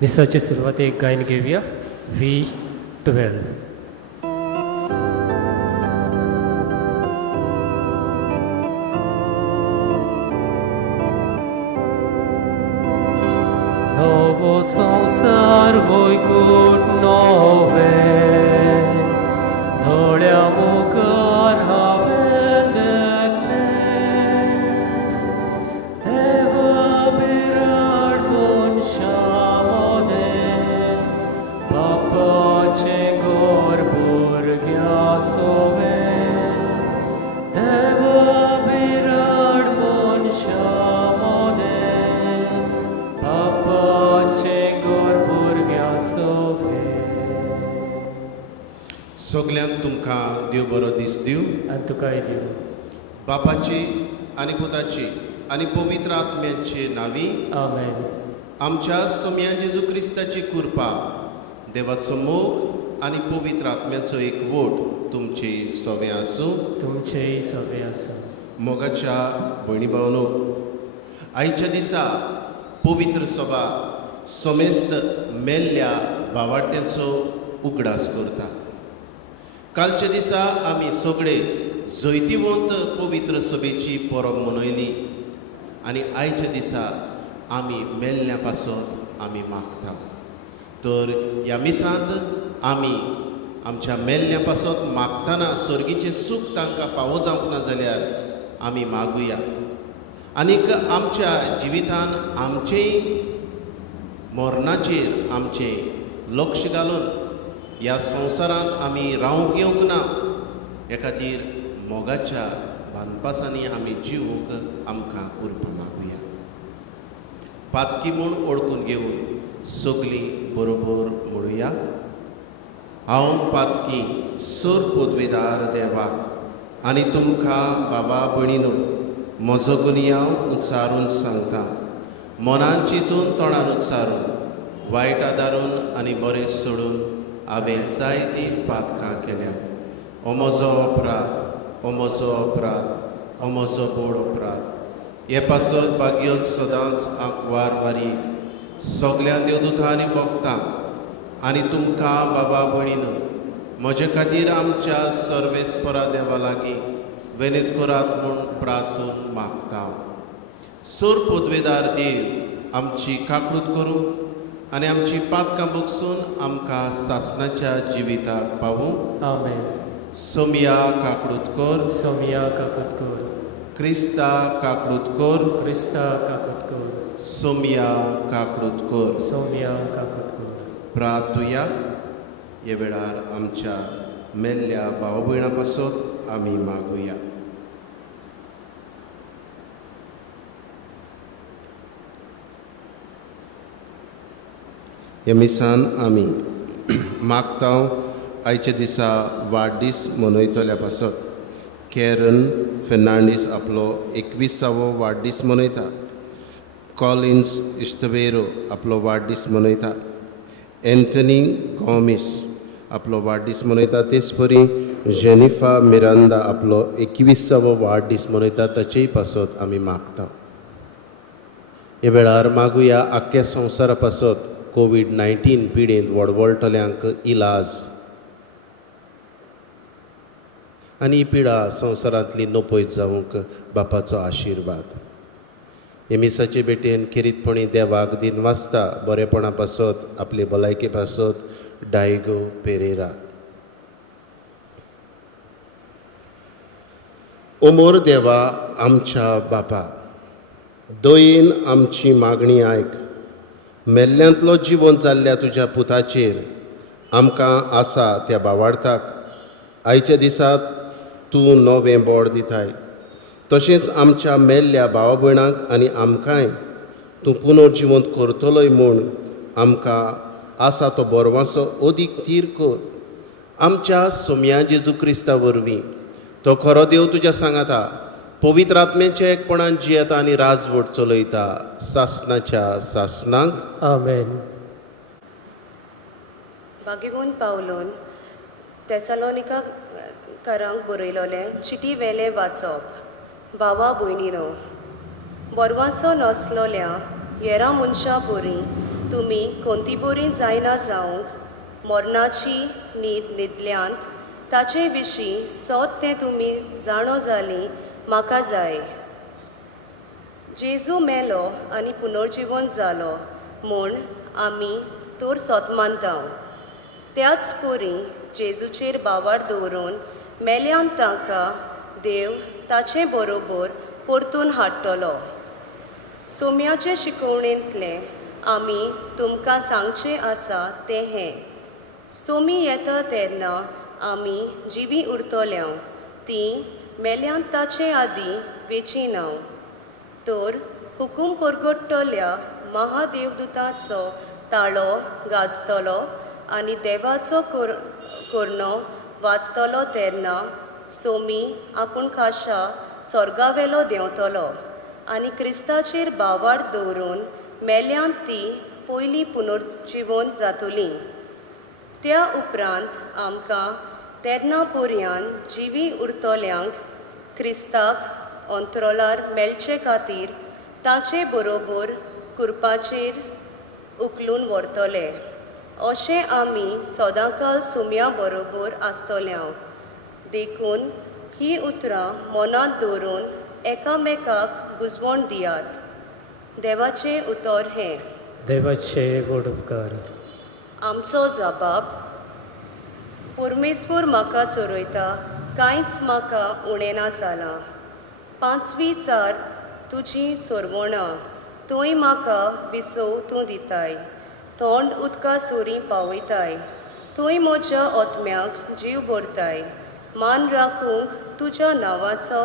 मिसाची सुरवात एक गायन घेऊया V12. Nowo संसार वैकूट नवे थोड्या मुखार हांवें देखलें देवा बिराड मनशा मदें बापाचें घर भुरग्यां सोवें देवा बिराड मनशा मदें बापाचें घर भुरग्यां सोवें. सगल्यांक तुमकां देव बरो दीस दिवं. आनी तुकाय दिव. बापाची आनी पुताची आनी पवित्र आत्म्याची नांवी. आमेन. आमच्या सोम्या जेजू क्रिस्ताची कृपा, देवाचो मोग आनी पवित्र आत्म्याचो एकवट तुमचे सवे आसूं. तुमचेय सवे आसूं. मोगाच्या भयणी भावनो, आयच्या दिसा पवित्र सभा समेस्त मेल्ल्या भावार्थ्यांचो उगडास करता. कालच्या दिसा आमी सगळे जैतिवंत पवित्र सभेची परब मनयली आनी आयच्या दिसा आमी मेल्ल्या पासून आमी मागता. तर ह्या मिसांत आमी आमच्या मेल्ल्या पासून मागतना स्वर्गीचें सूख तांकां फावो जावंक ना जाल्यार आमी मागुया. आनीक आमच्या जिवितान आमचेय मरणाचेर आमचें लक्ष घालून ह्या संवसारांत आमी रावंक येवंक ना, हे खातीर मोगाच्या बांदपासांनी आमी जिवूंक आमकां कृपा मागुया. पातकी म्हूण ओळखून घेवन सगळीं बरोबर म्हणुया. हांव पातकी सर पदवेदार देवाक आनी तुमकां बाबा भयणीनो म्हजो गुन्यांव उच्चारून सांगता. मनान चिंतून तोंडान उच्चारून वायट आदारून आनी बरें सोडून हांवें जायतीं पातकां केल्या. हो म्हजो अपराध, हो म्हजो अपराध, हो म्हजो बोड अपराध. हे पासत भाग्योत सदांच आंकवार मारी सगल्या देवदूतांनी भोगतां आनी तुमकां बाबा भयणीनो म्हजे खातीर आमच्या सर्वेस्परा देवा लागीं विनीत करात म्हूण प्रार्थून मागता. सर पदवेदार देव आमची काकूट करूं आनी आमची पातकां भोगसून आमकां सासणाच्या जिविताक पावूं. आमेन. सोमया काकूट कर. सोमया काकूट कर. क्रिस्ता काकूट कर. क्रिस्ता काकूट कर. सोमया काकूट कर. सोमया काकूट कर. प्रार्थुया. हे वेळार आमच्या मेल्ल्या भाव भयणां पासत आमी मागुया. हे मिसान आमी मागता आयच्या दिसा वाडदीस मनयतल्या पासत कॅरन फेर्नांडीस आपलो 21वो वाडदीस मनयता. कॉलिन्स इस्टवेरो आपलो वाडदीस मनयता. एंथनी गॉमिस आपलो वाडदीस मनयता. तेच परी जेनिफा मिरांदा आपलो 21वो वाडदीस मनयता. ताचेय पासत आमी मागता. हे वेळार मागुया आख्ख्या संवसारा पासत कोविड-19 पिडेंत वडवळटल्यांक इलाज आनी ही पिडा संवसारांतली नपयत जावंक बापाचो आशिर्वाद. हे मिसाचे बेटेन खेरीतपणी देवाक दिन वाचता बरेपणा पासत आपले भलायके पासत डायगो पेरेरा. ओमोर देवा आमच्या बापा, दयेन आमची मागणी आयक. मेल्ल्यांतलो जिवंत जाल्ल्या तुज्या पुताचेर आमकां आसा त्या भावार्थाक आयच्या दिसात तूं नवें बोड दिताय. तशेंच आमच्या मेल्ल्या भाव भयणांक आनी आमकांय तूं पुनर्जिवंत करतलोय म्हूण आमकां आसा तो बोरवांचो अदीक तीर कर. आमच्या सोम्या जेजू क्रिस्ता वरवीं तो खरो देव तुज्या सांगाता पवित्र आत्म्याच्या एकपणान जियेता आनी राजवट चलयता सासणाच्या सासणांक. आमेन. भागिमून पावलोन तेसालोनिकांक बरयलोलें चिटी वेलें वाचप. भावा भयणीनो, बोरवांचो नसलोल्या येरा मनशां बरीं तुमी कोणती बरी जायना जावंक मरणाची न्हीद न्हिदल्यांत ताचे विशीं सोत तें तुमी जाणो जालीं म्हाका जाय. जेजू मेलो आनी पुनर्जीवन जालो म्हूण आमी तोर सोत मानता. त्याच परी जेजूचेर बावार दवरून मेल्यांत तांकां देव ताचे बरोबर परतून हाडटलो. सोम्याचे शिकवणेंतले आमी तुमकां सांगचें आसा तें हें: सोमी येता तेन्ना आमी जिवी उरतल्यांव तीं मेल्यांत ताचे आदीं वेचिना. तर हुकूम परगट्टल्या महादेवदूताचो ताळो गाजतलो आनी देवाचो कोर्णो वाजतलो तेन्ना सोमी आपूण खाशा स्वर्गावेलो देंवतलो आनी क्रिस्ताचेर बावार दवरून मेल्यांत ती पयलीं पुनर्जीवन जातलीं. त्या उपरांत आमकां तेन्ना पर्यान जिवी उरतल्यांक क्रिस्ताक अंतरोलार मेळचे खातीर ताचे बरोबर कुरपाचेर उखलून व्हरतले. अशें आमी सदांकाल सोम्या बरोबर आसतल्यांव. देखून ही उतरां मनांत दवरून एकामेकाक बुजवण दियात. देवाचें उतर हें: देवाचे गोड उपकार. आमचो जबाब: परमेश्वर म्हाका चरयता, कांयच म्हाका उणें ना जालां. पांचवी चार तुजी चोरवणां, थंय म्हाका विसव तूं दिताय. तोंड उदका सोरी पावयताय, थंय म्हज्या ओतम्याक जीव भरताय. मान राखूंक तुज्या नांवाचो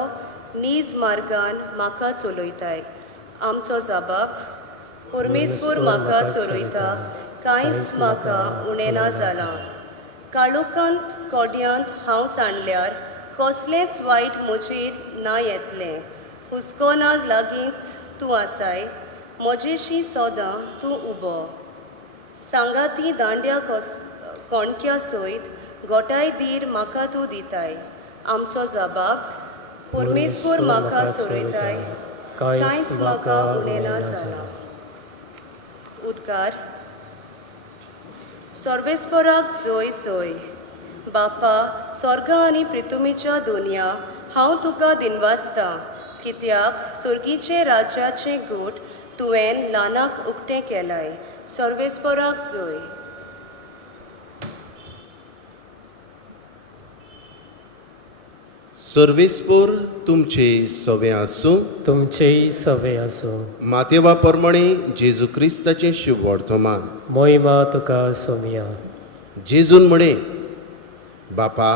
नीज मार्गान म्हाका चलयताय. आमचो जबाब: परमेश्वर म्हाका चरयता, कांयच म्हाका उणें ना जालां. काळोखांत कोड्यांत हांव सांडल्यार कसलेंच वायट म्हजेर ना येतलें. हुस्कोना लागींच तूं आसाय, म्हजेशी सदां तूं उबो. सांगाती दांड्या कोणक्या सयत गोठाय धीर म्हाका तूं दिताय. आमचो जबाब: परमेश्वर म्हाका चरयताय, कांयच म्हाका उणें ना जालां. उद्गार. सर्वेस्पराक जय जय. बापा, स्वर्ग आनी पृथ्वीच्या दोनया हांव तुका दिनवासता, कित्याक सुर्गीचे राज्याचें गोठ तुवें ल्हानाक उक्तें केलाय. सर्वेस्पराक जय. सर्वेस्पोर तुमचे सवे आसूं. तुमचेय सवे आसूं. मातेवा प्रमाणे जेजू क्रिस्ताचें शुभ वर्तमान. मोहिमा तुका सोमिया. जेजून म्हणे: बापा,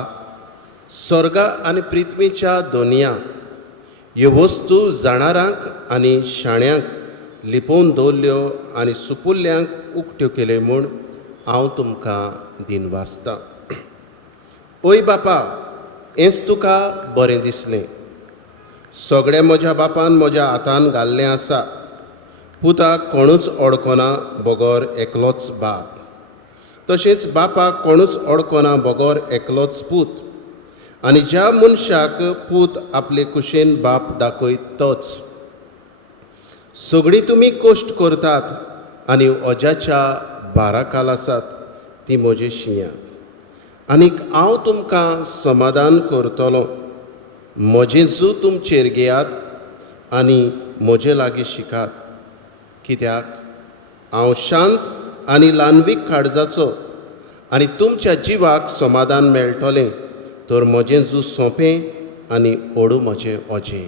स्वर्ग आनी पृथ्वीच्या दोनया ह्यो वस्तू जाणारांक आनी शाण्यांक लिपोवन दवरल्यो आनी सुपुल्ल्यांक उक्त्यो केल्यो म्हूण हांव तुमकां दिनवासतां. ओय बापा, हेंच तुका बरें दिसलें. सगळें म्हज्या बापान म्हज्या हातान घाल्लें आसा. पुताक कोणूच ओडकोना बगोर एकलोच बाप. तशेंच बापाक कोणूच ओडकोना बगोर एकलोच पूत. आनी ज्या मनशाक पूत आपले कुशेन बाप दाखयत तोच. सगळीं तुमी कोश्ट करतात आनी ओज्याच्या बाराकाल आसात ती म्हजी शिंया. आनीक हांव तुमकां समाधान करतलों. म्हजें जू तुमचेर घेयात आनी म्हजे लागीं शिकात, कित्याक हांव शांत आनी ल्हानवीक काळजाचो आनी तुमच्या जिवाक समाधान मेळटलें. तर म्हजें जू सोंपें आनी ओडू म्हजें ओजें.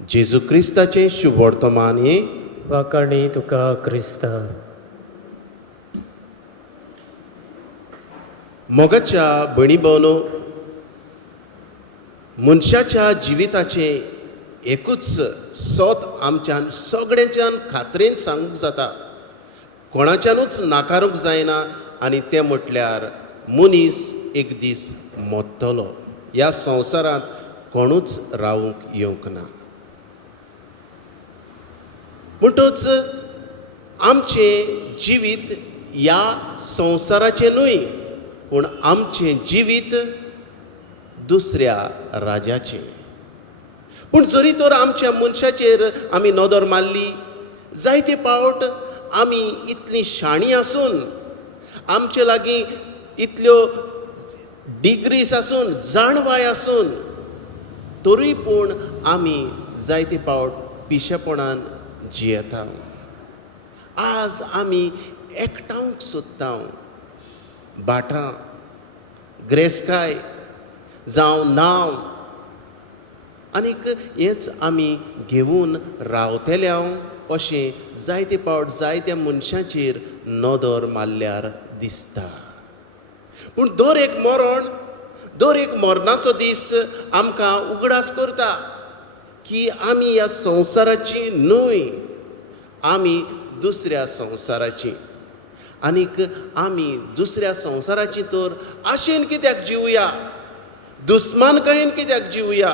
जेजू क्रिस्ताचें शुभ वर्तमान हें. वाकाणी तुका क्रिस्ता. मोगाच्या भयणी भवनो, मनशाच्या जिविताचें एकूच सोत आमच्यान सगळ्यांच्यान खात्रेन सांगूंक जाता. कोणाच्यानूच नाकारूंक जायना आनी तें म्हटल्यार मनीस एक दीस मोत्तलो. ह्या संवसारांत कोणूच रावूंक येवंक ना. म्हणटच आमचें जिवीत ह्या संवसाराचें न्हय, पूण आमचें जिवीत दुसऱ्या राजाचें. पूण जरी तर आमच्या मनशाचेर आमी नदर मारली, जायते पावट आमी इतलीं शाणीं आसून आमचे लागीं इतल्यो डिग्रीज आसून जाणवाय आसून तरी पूण आमी जायते फावट पिशेपणान जियेता. आज आमी एकठांवंक सोदता भाटां ग्रेस्काय जावं नांव आनीक हेंच आमी घेवन रावतल्या अशें जायते फावट जायत्या मनशांचेर नदर मारल्यार दिसता. पूण दर एक मरण दर एक मरणाचो दीस आमकां उगडास करता की आमी ह्या संवसाराची न्हय, आमी दुसऱ्या संवसाराची. आनीक आमी दुसऱ्या संवसाराची तर आशेन कित्याक जिवया, दुस्मानकायेन कित्याक जिवया.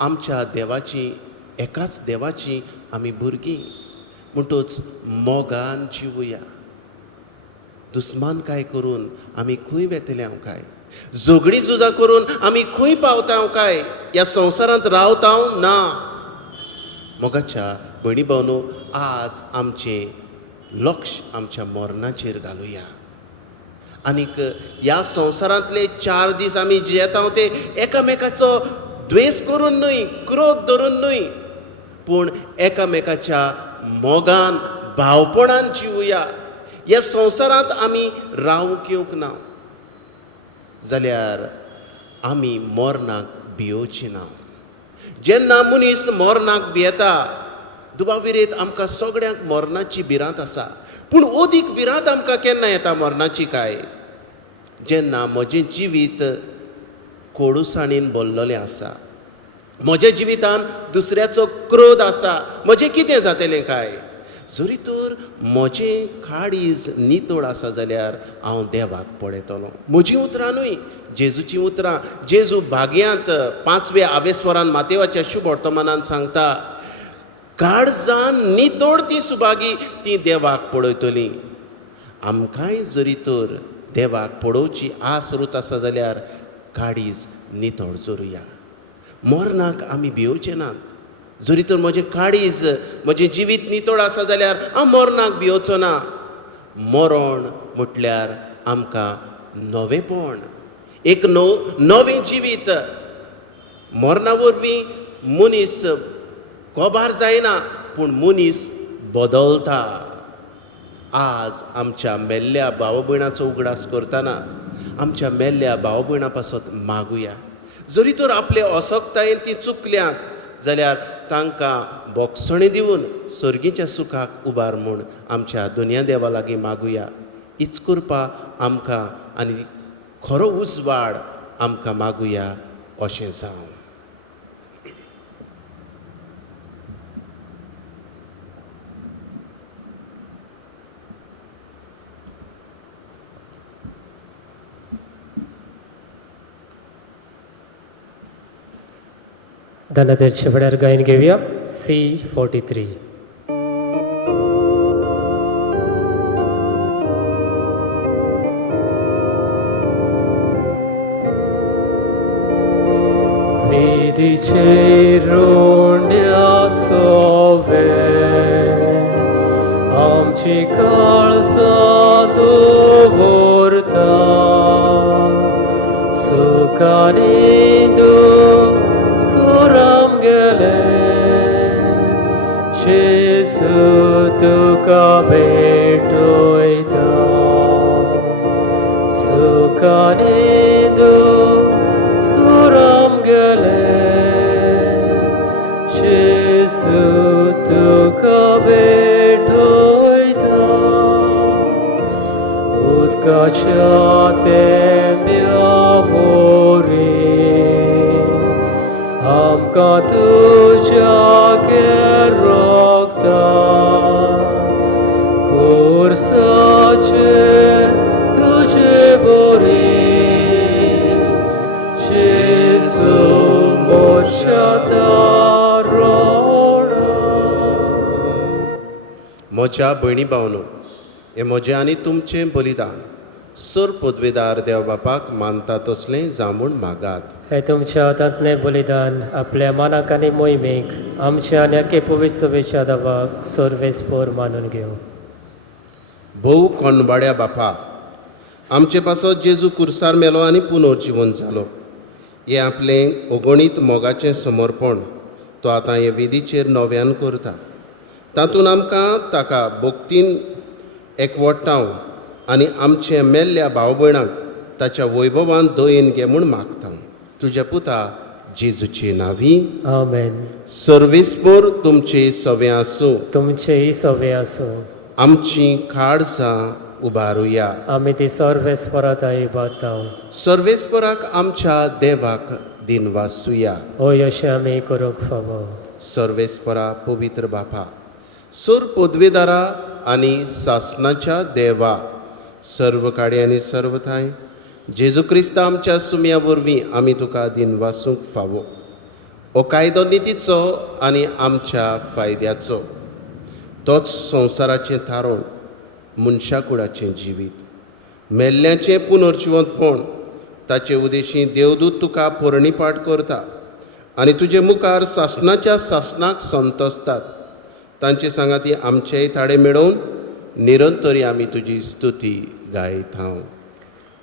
आमच्या देवाची एकाच देवाची आमी भुरगीं म्हणटूच मोगान जिवया. दुस्मानकाय करून आमी खंय वेतल्या काय, झगडी झुजां करून आमी खंय पावता काय, ह्या संवसारांत रावता ना. मोगाच्या भयणी भावनो, आज आमचें लक्ष आमच्या मरणाचेर घालुया. आनीक ह्या संवसारांतले 4 दीस आमी जियेता ते एकामेकाचो द्वेस करून न्हय, क्रोध धरून न्हय, पूण एकामेकाच्या मोगान भावपणान जिवया. ह्या संवसारांत आमी रावूंक येवंक ना जाल्यार आमी मरणाक भियोवची ना. जेन्ना मनीस मरणाक भियेता दुबाविरेत आमकां सगळ्यांक मरणाची भिरांत आसा. पूण अदीक भिरांत आमकां केन्ना येता मरणाची काय, जेन्ना म्हजें जिवीत कोडूसाणीन भरलेलें आसा, म्हज्या जिवितान दुसऱ्याचो क्रोध आसा, म्हजें कितें जातलें काय. जरी तर म्हजें काळीज नितळ आसा जाल्यार हांव देवाक पळयतलों. म्हजीं उतरां न्हय, जेजूची उतरां. जेजू भाग्यांत 5व्या आवेस्वरान मातेवाच्या शुभ वर्तमानांत सांगता, काळजान नितळ ती सुभागी ती देवाक पळयतलीं. आमकांय जरी तर देवाक पळोवची आस रूत आसा जाल्यार काळीज नितळ जोरुया. मरणाक आमी भियोवचे नात. जरी तर म्हजें काळीज म्हजें जिवीत नितळ आसा जाल्यार हांव मरणाक भियोवचो ना. मरण म्हटल्यार आमकां नवेपण, एक नवें जिवीत. मरणा वरवीं मनीस कोबार जायना, पूण मनीस बदलता. आज आमच्या मेल्ल्या भाव भयणाचो उगडास करतना आमच्या मेल्ल्या भाव भयणां पासत मागुया. जरी तर आपले असक्तायेन ती चुकल्यांत जाल्यार तांकां बोगसणे दिवन सर्गीच्या सुखाक उबार म्हूण आमच्या दुनिया देवा लागीं मागुया. हीच कृपा आमकां आनी खरो उजवाड आमकां मागुया अशें जावं. धनादेरचे फुड्यार गायन घेवया C43. वेदीचेर रोंड्या सोवे आमची काळजां दवरता, सुखानी सुराम गेले जेजू तुका भेटोयता. सुखानी सुराम गेले जेजू तुका भेटोयता. उदकाच्या तेंब्या वोरी आमकां तुज्या रोगता. कोर्साचेर तुजे बोरी जेजू मोच्या दारोडा. म्हज्या भयणी भावनो, हें म्हजें आनी तुमचें बलिदान सर पदवेदार देव बापाक मानता तसलें जावून मागात. हे तुमच्या हातांतलें बलिदान आपल्या मानाक आनी मोहिमेक आमच्या आनी आख्खे पवित्र सभेच्या दावाक सर्वेस्पर मानून घेवं. भोव कोणबाड्या बापा, आमचे पासत जेजू कुर्सार मेलो आनी पुनर्जीवन जालो. हें आपलें अगणीत मोगाचें समर्पण तो आतां हे विधीचेर नव्यान करता. तातूंत आमकां ताका भोगतीन एकवटाव आनी आमचे मेल्ल्या भाव भयणांक ताच्या वैभवान दयेन घे म्हूण मागता. तुज्या पुता जेजूचे नांवी आमेन. सर्वेस्पर तुमचे सवे आसूं. तुमचेही सवे आसूं. आमची काळजां उबारुया. आमी ती सर्वेस्परात इबादां. सर्वेस्पराक आमच्या देवाक दिनवासुया. होय अशें आमी करूंक फावो. सर्वेस्परा पवित्र बापा, सर पदवेदारा आनी सासणाच्या देवा, सर्व काडे आनी सर्व थाय जेजू क्रिस्ता आमच्या सुमया वरवीं आमी तुका दिनवासूंक फावो. हो कायदो नितीचो आनी आमच्या फायद्याचो. तोच संवसाराचें थारोवन मनशाकुळाचें जिवीत, मेल्ल्यांचें पुनर्जिवंतपण, ताचे उदेशी देवदूत तुका पोरणीपाट करता आनी तुजे मुखार सासणाच्या सासणाक संतोसतात. तांचे सांगाती आमचेय थाडे मेळोवन निरंतरी आमी तुजी स्तुती गायत हांव.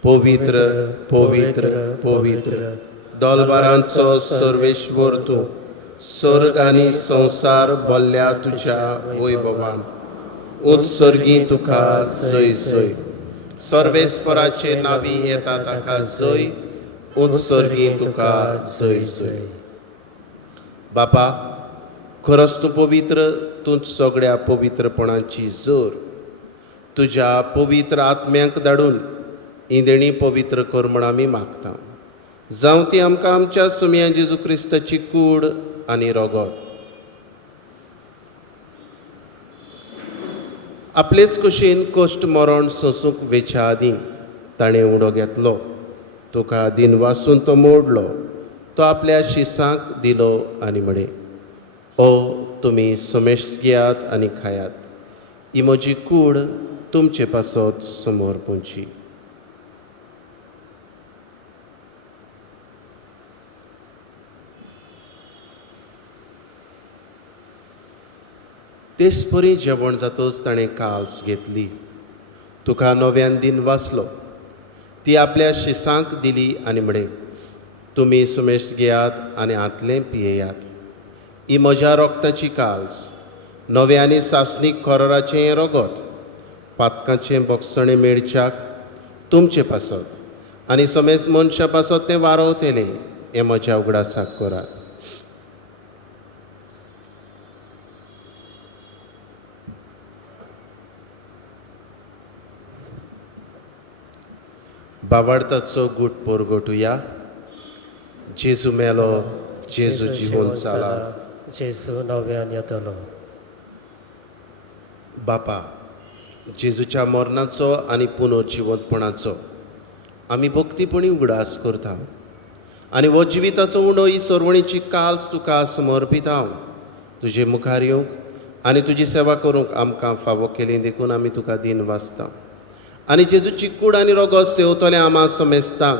पवित्र पवित्र पवित्र दोलबारांचो सर्वेश्वर तूं, सर्ग आनी संवसार भल्ल्या तुज्या वैभवान. उत्सर्गी तुका जय जय. सर्वेस्पराचे नावी येता ताका जय. उत्सर्गी तुका जय जय. बापा, खरोच तूं पवित्र. तूंच सगळ्या पवित्रपणाची जोर. तुज्या पवित्र आत्म्याक धाडून इंदेणी पवित्र कर म्हण आमी मागता. जावं ती आमकां आमच्या सुमया जेजू क्रिस्ताची कूड आनी रगत. आपलेच कुशीन कश्ट मरण सोंसूंक वेच्या आदीं ताणें उडो घेतलो. तुका दिनवासून तो मोडलो. तो आपल्या शिसांक दिलो आनी म्हणे, ओ तुमी समेश घेयात आनी खायात. ही म्हजी कूड तुमचे पासत समोर पोंची. तेच परी जेवण जातच ताणें काल्स घेतली. तुका नव्यान दिन वाचलो. ती आपल्या शिसांक दिली आनी म्हणे, तुमी सुमेश घेयात आनी आतलें पियेयात. ही म्हज्या रोगताची काल्स, नवे आनी सासणीक खोराचें रगत, पातकांचें बोगसणें मेळच्याक तुमचे पासत आनी समेज मनशा पासत तें वारवतलें. हें म्हज्या उगडासाक करात. बावार्थाचो गूट पोरगोटुया. जेजू मेलो, जेजू जिवंत जाला. जेजू नव्यान येतलो. बापा, जेजूच्या मरणाचो आनी पुनर्जिवंतपणाचो आमी भक्तीपणी उगडास करता आनी हो जिविताचो उंडो ही सर्वणीची काल्स तुका समर्पीत हांव. तुजे मुखार येवंक आनी तुजी सेवा करूंक आमकां फावो केली देखून आमी तुका दिन वाचता. आनी जेजूची कूड आनी रगत सेवतले आमा समेस्तांक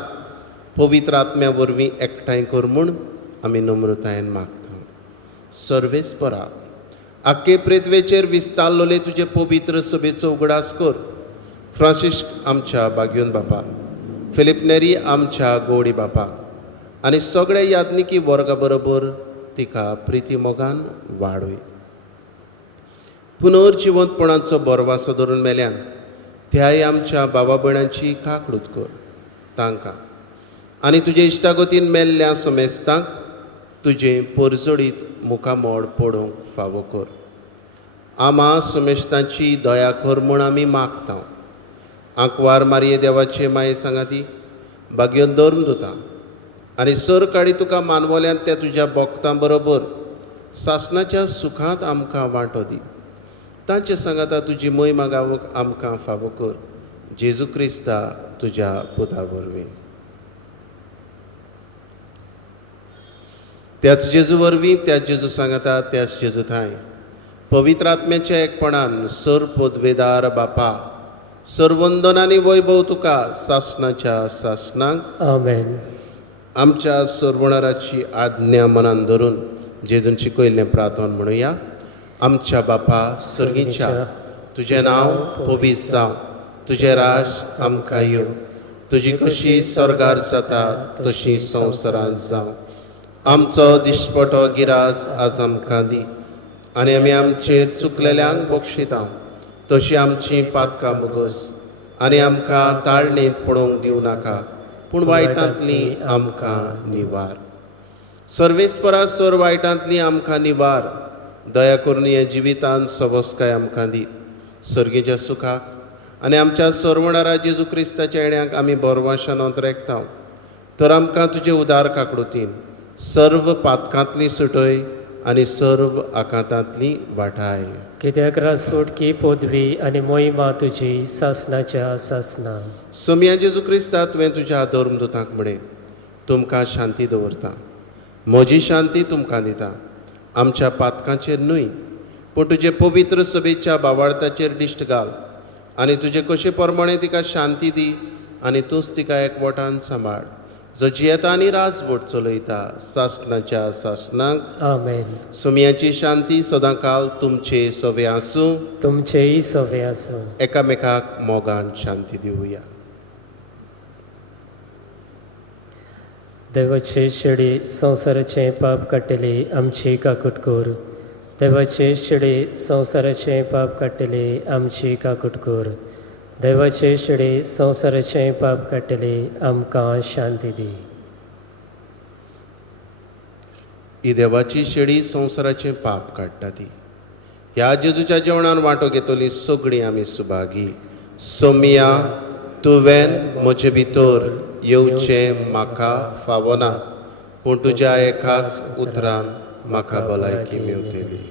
पवित्र आत्म्या वरवीं एकठांय कर म्हूण आमी नम्रतायेन मागता. सर्वेस्परा, आख्खे पृथ्वेचेर विस्तारलोले तुजे पवित्र सभेचो उगडास कर. फ्रांसिस्क आमच्या बागयोन बापा, फिलिप नेरी आमच्या गवडी बापा आनी सगळ्या याज्ञिकी वर्गा बरोबर तिका प्रिती मोगान वाडय. पुनर्जिवंतपणाचो बरवासो धरून मेल्यान त्याय आमच्या भावा भयणांची काकूट कर. तांकां आनी तुजे इश्टागतीन मेल्ल्या समेस्तांक तुजें परजोडीत मुखामोड पडोवंक फावो कर. आमा समेस्तांची दया कर म्हूण आमी मागता. आंकवार मारये देवाचे माये सांगाती बागयोन धर्म दोता आनी सर काडी तुका मानवल्यान त्या तुज्या भक्तां बरोबर सासणाच्या सुखांत आमकां वांटो दी. तांचे सांगाता तुजी महिमा गावूंक आमकां फावो कर. जेजू क्रिस्ता तुज्या पुता वरवीं. त्याच जेजू वरवीं, त्याच जेजू सांगाता, त्याच जेजू थाय पवित्र आत्म्याच्या एकपणान सर पदवेदार बापा, सर्वंदन आनी वैभव तुका सासणाच्या सासणाक. आमेन. आमच्या सर्वणाराची आज्ञा मनान धरून जेजून शिकयल्लें प्रार्थन म्हणुया. आमच्या बापा सर्गीच्या, तुजें नांव पवित्र जावं, तुजें राज आमकां येवं, तुजी कशी स्वर्गार जाता तशी संवसारांत जावं. आमचो दिश्पटो गिरास आज आमकां दी, आनी आमी आमचेर चुकलेल्यांक बक्षिता तशी आमची पातकां मुगोस, आनी आमकां ताळणेंत पडोवंक दिवं नाका, पूण वायटांतली आमकां निवार. सर्वेस्परा सर वायटांतली आमकां निवार. दया करून हे जिवितांत सबस्काय आमकां दी. सर्गेच्या सुखाक आनी आमच्या सर्वणारा जेजू क्रिस्ताच्या येण्याक आमी बोरवाशान रेखता, तर आमकां तुजे उदार काकडुतीन सर्व पातकांतली सुटय आनी सर्व आकांतांतली वाटाय. कित्याक रासवटकी पदवी आनी मोहिमा तुजी सासणाच्या सासना. सोम्या जेजू क्रिस्ता तुवें तुज्या धर्मदुतांक म्हणे, तुमकां शांती दवरता, म्हजी शांती तुमकां दिता. आमच्या पातकांचेर न्हय, पूण तुजे पवित्र सभेच्या भावार्थाचेर दिश्ट घाल, आनी तुजे कशे प्रमाणे तिका शांती दी, आनी तूंच तिका एकवटान सांबाळ, जो जियेता आनी राजवट चलयता सासणाच्या सासणाक. आमेन. सोम्याची शांती सदांकाल तुमचे सवे आसूं. तुमचेय सवे आसूं. एकामेकाक मोगान शांती दिवया. देवाचे शेळी संवसाराचें पाप काडटली आमची काकूट कोर. देवाचे शेळी संवसाराचें पाप काडटली आमची काकूट कोर. देवाचे शेळी संवसाराचें पाप काडटली आमकां शांती दी. ही देवाची शेळी संवसाराचें पाप काडटा ती. ह्या जेजूच्या जेवणान वांटो घेतली सगळीं आमी सुभागी. सोमिया, तुवें म्हजे भितर येवचें म्हाका फावना, पूण तुज्या एकाच उतरान म्हाका भलायकी मेवतली.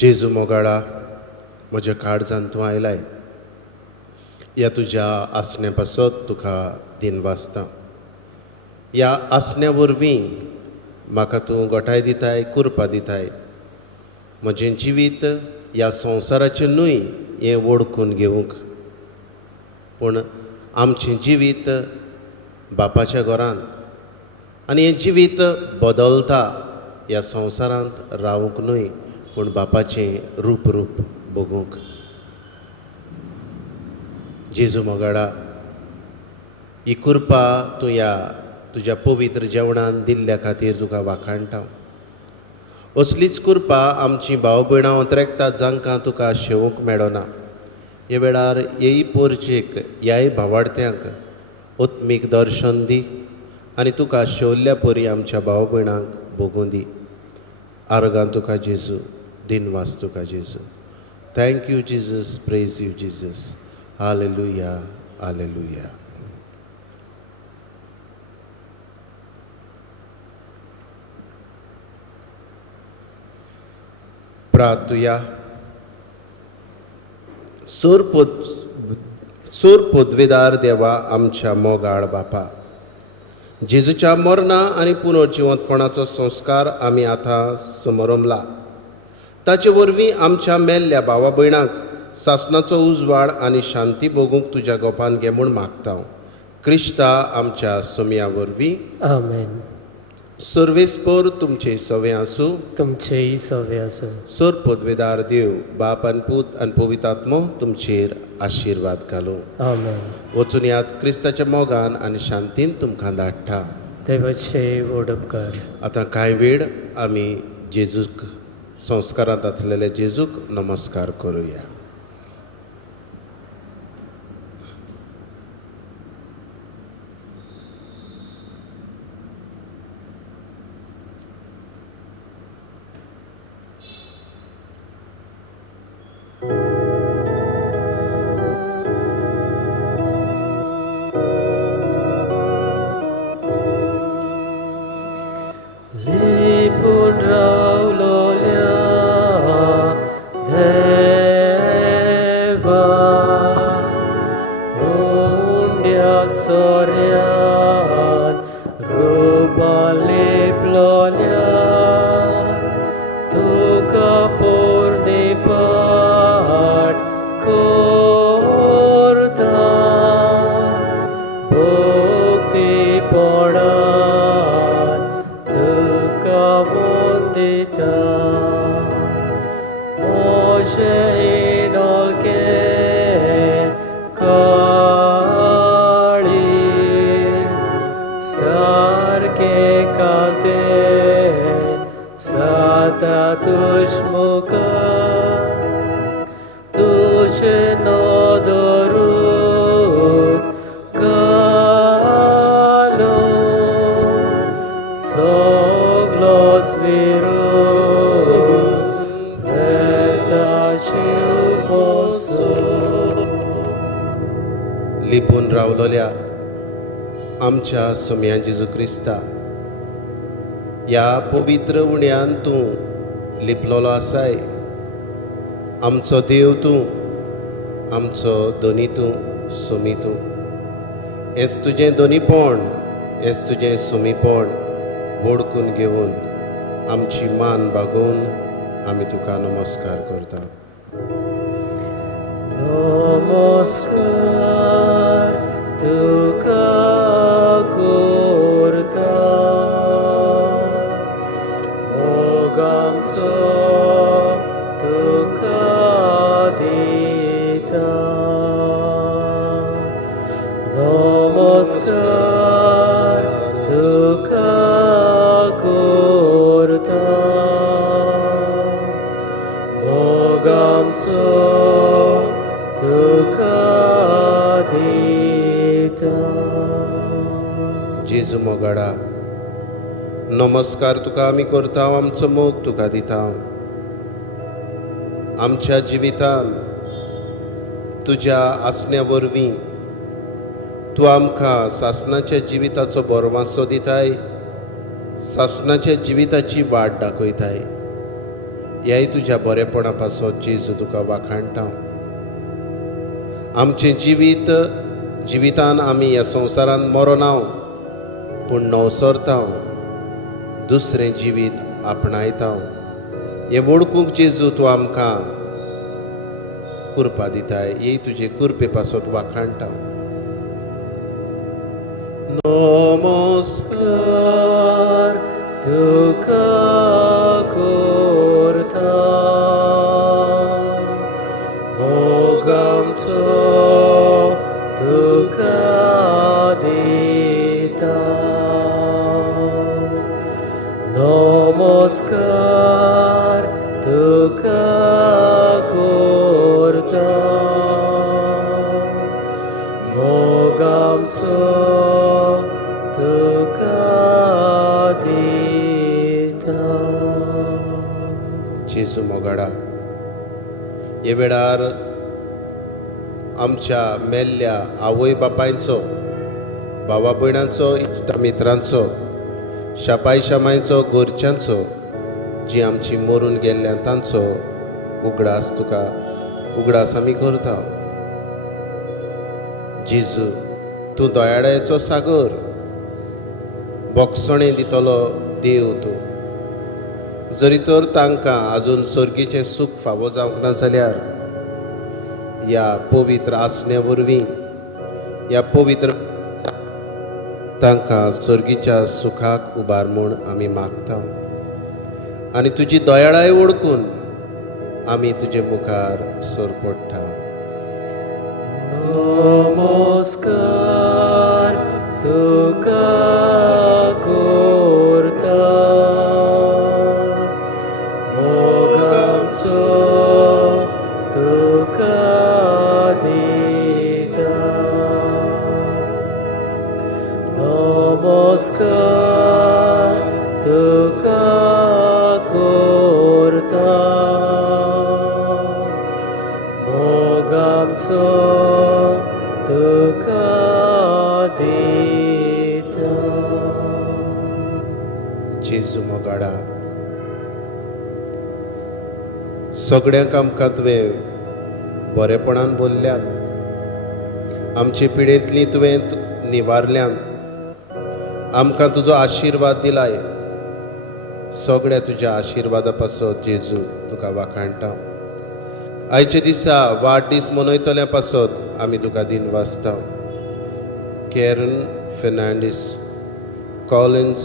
जेजू मोगाळा, म्हज्या काळजांत तूं आयलाय. ह्या तुज्या आसण्या पासत तुका दिन वाचता. ह्या आसण्या वरवीं म्हाका तूं गोठाय दिताय, कुरपा दिताय. म्हजें जिवीत ह्या संवसाराचें न्हय हें वळखून घेवंक, पूण आमचें जिवीत बापाच्या घरांत, आनी हें जिवीत बदलता ह्या संवसारांत रावूंक न्हय, पूण बापाचें रूप बगूंक. जेजू मोगाडा, ही कुरपा तूं ह्या तुज्या पवित्र जेवणान दिल्ल्या खातीर तुका वाखाणटा. असलीच कुरपा आमची भाव भयणां अंतरेकता जांकां तुका शेवूंक मेळना. हे वेळार येई पोरचेक ह्याय भावार्थ्यांक ओत्मीक दर्शन दी, आनी तुका शेवल्ल्या परी आमच्या भाव भयणांक भोगूं दी. आर्गां तुका जेजू, दिनवास तुका जेजू. Thank you Jesus, praise you Jesus. Hallelujah, hallelujah. प्रार्थुया. सूर पदवेदार देवा आमच्या मोगाळ बापा, जेजूच्या मरणा आनी पुनर्जिवंतपणाचो संस्कार आमी आतां समरमला. ताचे वरवीं आमच्या मेल्ल्या भावा भयणांक सासणाचो उजवाड आनी शांती भोगूंक तुज्या गोपान घे म्हूण मागता. क्रिस्ता आमच्या सोम्या वरवीं. आमेन. सर्वेस्पर तुमचे सवे आसूं. तुमचेय सवे आसूं. सर पदवेदार देव बाप आनी पूत आनी पवित्र आत्मो तुमचेर आशिर्वाद घालूं. आमेन. वचून यात क्रिस्ताच्या मोगान आनी शांतीन तुमकां धाडटा. देवाचे व्हड उपकार. आतां कांय वेळ आमी जेजूक संस्कारांत आसलेले जेजूक नमस्कार करुया. लिपून रावलोल्या देवा हुंड्या सोऱ्यान रुबान लिपलोल्या तुका पोरणी पाट कोरता भोक्तीपणान तुका वंदिता मोशे इनोलके काळीज सारके कालते साता तुझमुखा तुझे नोदरूच कालो सगलोस विरू लिपून रावलोल्या आमच्या सोम्या जेजू क्रिस्ता, ह्या पवित्र उण्यान तूं लिपलोलो आसाय. आमचो देव तूं, आमचो दोनी तूं, सोमी तूं. हेंच तुजें दोनीपण, हेंच तुजें सोमीपण वळखून घेवन आमची मान बागोवन आमी तुका नमस्कार करता. नमस्कार तुका करता मोग आमचो तुका दिता. नमस्कार तुका करता मोग आमचो तुका दिता. जेजू मोगाडा, नमस्कार तुका आमी करता, आमचो मोग तुका दिता. आमच्या जिवितान तुज्या आसण्या वरवीं तूं आमकां सासणाच्या जिविताचो बरो मातसो दिताय, सासणाच्या जिविताची वाट दाखयताय. ह्याय तुज्या बरेपणा पासत जेजू तुका वाखाणटा. आमचें जिवितान आमी ह्या संवसारान मरोनाव पूण नवसरता, दुसरें जिवीत आपणायता. हें वळखूंक जेजू तूं आमकां कृपा दिताय. हे तुजे कृपे पासत वाखाणटा. नमस्कार तुका करता मोग आमचो तुका दिता. नमस्कार तुका करता मोग आमचो तुका दिता. जेजू मोगाडा, हे वेळार आमच्या मेल्ल्या आवय बापायंचो, भावा भयणांचो, इश्ट मित्रांचो, शापाय शामायंचो, घरच्यांचो, जी आमची मरून गेल्ल्या तांचो उगडास आमी करता. जेजू, तूं दयाळेचो सागर, बोगसणें दितलो देव तूं. जरी तर तांकां आजून सर्गीचें सूख फावो जावंक ना जाल्यार ह्या पवित्र आसण्या वरवीं, ह्या पवित्र तांकां सर्गीच्या सुखाक उबार म्हूण आमी मागता आनी तुजी दयाळाय ओळखून आमी तुजे मुखार सर पडटा. नमस्कार तुका करता, मोगाचो तुका दिता. नमस्कार तुका करता, मोगाचो तुका दिता. जेजू मोगाडा, सगळ्यांक आमकां तुवें बरेपणान बोल्ल्यात, आमचे पिडेंतली तुवें निवारल्यान, आमकां तुजो आशिर्वाद दिलाय. सगळ्या तुज्या आशिर्वादा पासत जेजू तुका वाखाणटा. आयच्या दिसा वाडदीस मनयतल्या पासत आमी तुका दिन वाचता. कॅरन फेर्नांडीस, कॉलिन्स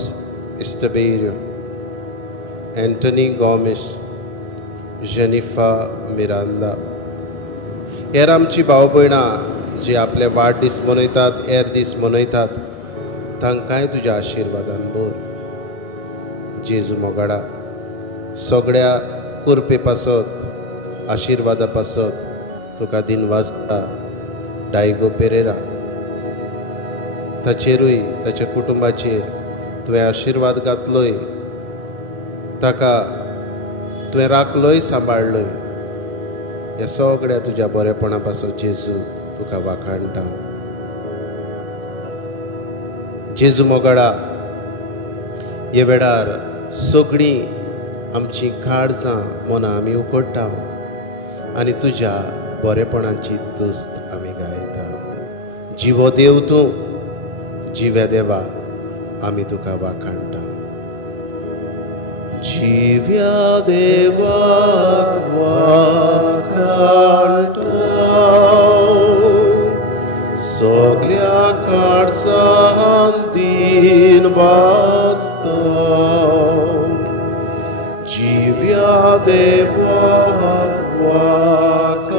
इस्टबेरियो, एंटनी गॉमेस, जेनिफा मिरांदा, हेर आमची भाव भयणां जी आपले वाडदीस मनयतात, हेर दीस मनयतात, तांकांय तुज्या आशिर्वादान भर. जेजू मोगाडा, सगळ्या कुरपे पासत आशिर्वादा पासत तुका दिन वाजता. डायगो पेरेरा, ताचेरूय ताच्या कुटुंबाचेर तुवें आशिर्वाद घातलोय, ताका तुवें राखलोय, सांबाळलोय. ह्या सगळ्या तुज्या बरेपणा पासत जेजू तुका वाखाणटा. जेजू मोगाडा, हे वेळार सगळीं आमची काळजां मनां आमी उकडटा आनी तुज्या बरेपणाची तुस्त आमी गायता. जिवो देव तूं, जिव्या देवा आमी तुका वाखाणटा. जिव्या देवाक वाखाणटा, सगळ्या काळजान दिन वाजता. जिव्या देवाक वाखाणटा,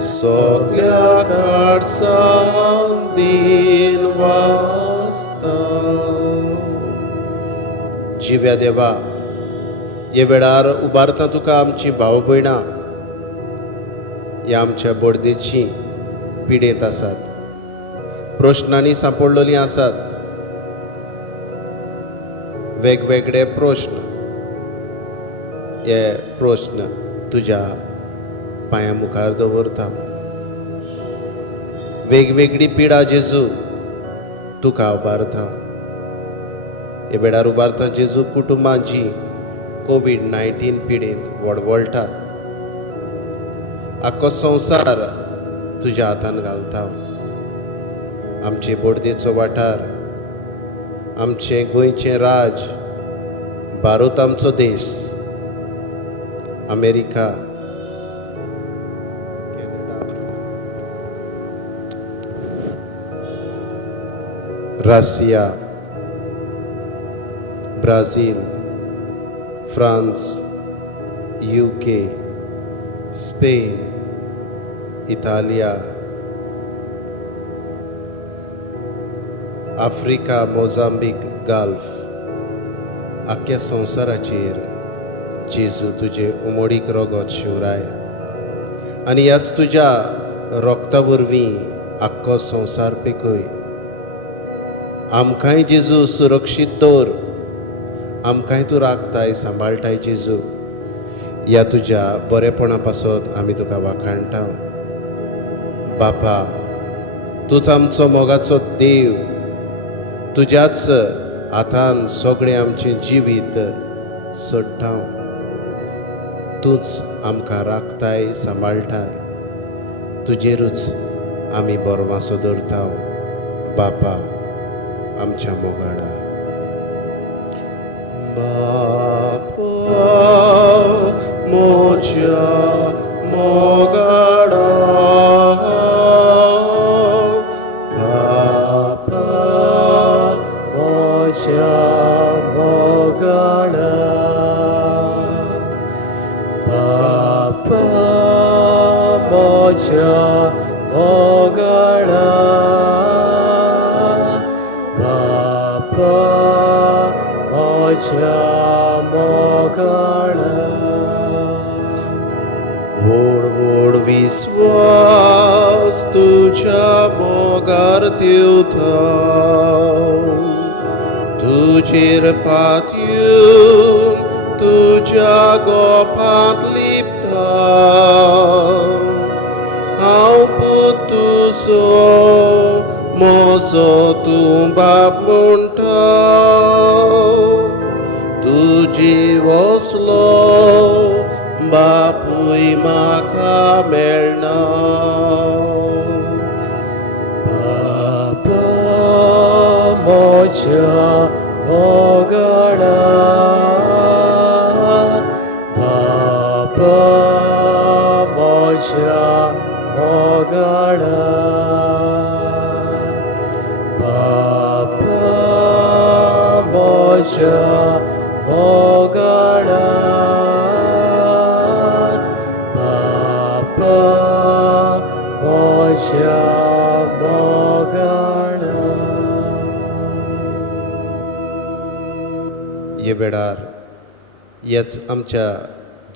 सगळ्या काळजान दिन वाजता. जिव्या देवा, हे वेळार उबारता तुका आमची भाव भयणां ह्या आमच्या बोडदेची पिडेंत आसात, प्रश्नांनी सांपडलेलीं आसात. वेगवेगळे प्रश्न, हे प्रश्न तुज्या पांया मुखार दवरता. वेगवेगळी पिडा जेजू तुका उबारता. हे वेळार उबारता जेजू कुटुंबां जी कोविड-19 पिडेंत वळवळटात. आख्खो संवसार तुज्या हातान घालता. आमचे बोडदेचो वाठार, आमचे गोंयचें राज, भारत आमचो देश, America, Canada, Russia, Brazil, France, UK, Spain, इटालिया, आफ्रिका, मोजांबीक, गल्फ, आख्ख्या संवसाराचेर जेजू तुजे उमोडीक रगत शिवराय आनी ह्याच तुज्या रोगता वरवीं आख्खो संवसार पेकय. आमकांय जेजू सुरक्षीत दवर, आमकांय तूं राखताय, सांबाळटाय जेजू. ह्या तुज्या बरेपणा पासत आमी तुका वाखाणटा. बापा, तूंच आमचो मोगाचो देव, तुज्याच हातान सगळें आमचें जिवीत सोडटा. तूंच आमकां राखताय, सांबाळटाय. तुजेरूच आमी बोरमासो दवरता. बापा, आमच्या मोगाडा. बापा, मोच्या मोगाडा, मोच्या मोगणा बापा मोच्या मोगणा व्हड व्हड विस्वास तुझ्या मोगार देवता तुजेर पातयून तुझ्या गोपांत लिपता हांव पूत तुजो म्हजो तूं बाप म्हणटा तुजी वसलो बापूय म्हाका मेळना बापा मोच्या मोगणा बापा मोच्या मोगणा बापा मोच्या मोगणा बापा मोच्या मोगणा. हे वेळार हेच आमच्या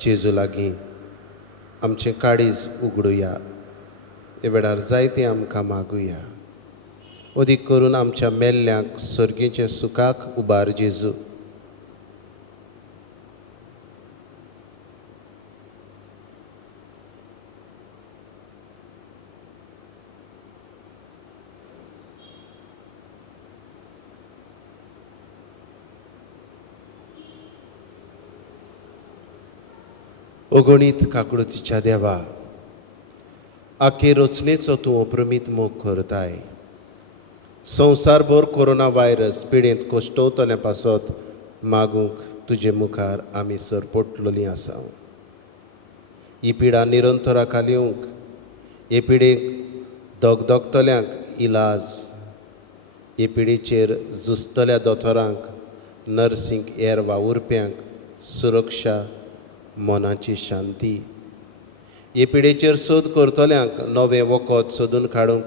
जेजू लागीं आमचें काळीज उगडुया. हे वेळार जायतें आमकां मागुया. अदीक करून आमच्या मेल्ल्यांक सर्गीचे सुखाक उबार जेजू. अगणीत काकुळतीच्या देवा, आखे रचनेचो तूं अप्रमीत मोग करताय. संवसारभर कोरोना व्हायरस पिडेंत कोश्टवतल्या पासत मागूंक तुजे मुखार आमी सरपटलेलीं आसा. ही पिडा निरंतरा खाली येवंक, हे पिडेक दोगदोगतल्यांक इलाज, हे पिडेचेर झुजतल्या दोतोरांक, नर्सींक, हेर वावुरप्यांक सुरक्षा, मनाची शांती. हे पिडेचेर सोद करतल्यांक नवें वखद सोदून काडूंक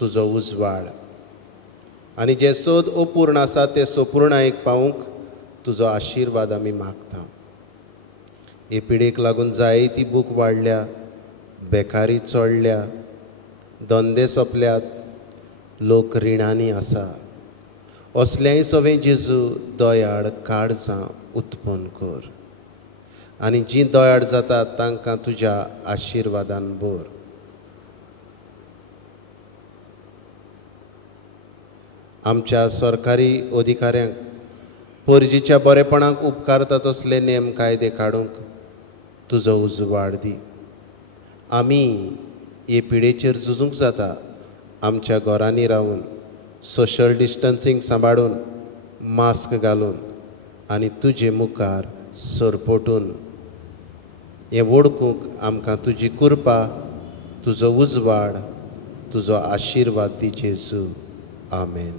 तुजो उजवाड, आनी जे सोद अपूर्ण आसा ते सोपूर्णायेक पावूंक तुजो आशिर्वाद आमी मागता. हे पिडेक लागून जायती भूक वाडल्या, बेकारी चडल्या, धंदे सोंपल्यात, लोक रिणांनी आसा. असलेंय सगळें जेजू दयाळ काळजां उत्पन्न कर, आनी जीं दयाळ जातात तांकां तुज्या आशिर्वादान भर. आमच्या सरकारी अधिकाऱ्यांक परजीच्या बरेपणाक उपकारता तसले नेम कायदे काडूंक तुजो उजवाड दी. आमी हे पिडेचेर झुजूंक जाता आमच्या घरांनी रावून, सोशल डिस्टन्सींग सांबाळून, मास्क घालून आनी तुजे मुखार सरपटून. हें वळखूंक आमकां तुजी कृपा, तुजो उजवाड, तुजो आशिर्वाद दी जेजू. आमेन.